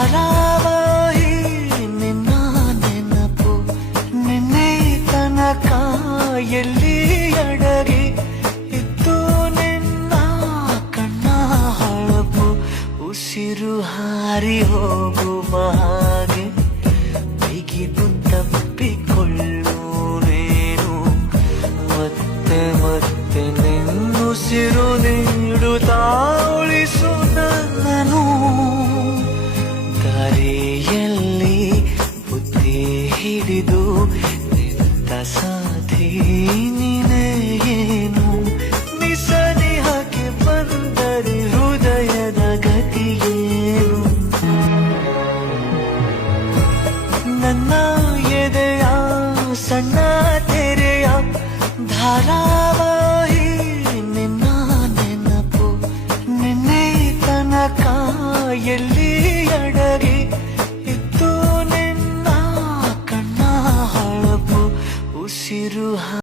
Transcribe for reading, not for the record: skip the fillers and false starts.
ಧಾರಾವಾಹಿ ನಿನ್ನ ನೆನಪು ನಿನ್ನೆ ತನಕ ಎಲ್ಲಿ ಅಡಗಿ ಇತ್ತು ನಿನ್ನ ಕಣ್ಣ ಹೊಳಪು ಉಸಿರು ಹಾರಿ ಹೋಗುವ ಹಾಗೆ ಬಿಗಿದು ತಪ್ಪಿಕೊಳ್ಳು ನೀನು ಮತ್ತೆ ಮತ್ತೆ ನಿನ್ನುಸಿರು ನೀಡುತ್ತಾ ಉಳಿಸು ನನ್ನನು ದಾರಿಯಲ್ಲಿ ಬುದ್ಧಿ ಹಿಡಿದು ನಿಂತ ಸಾಧಿ ನೀನೇ ಏನು ನಿಸನಿಹಕ್ಕೆ ಬಂದರೆ ಹೃದಯದ ಗತಿಯೇನು ನನ್ನ ಎದೆಯ ಸಣ್ಣ ತೆರೆಯ ಧಾರಾ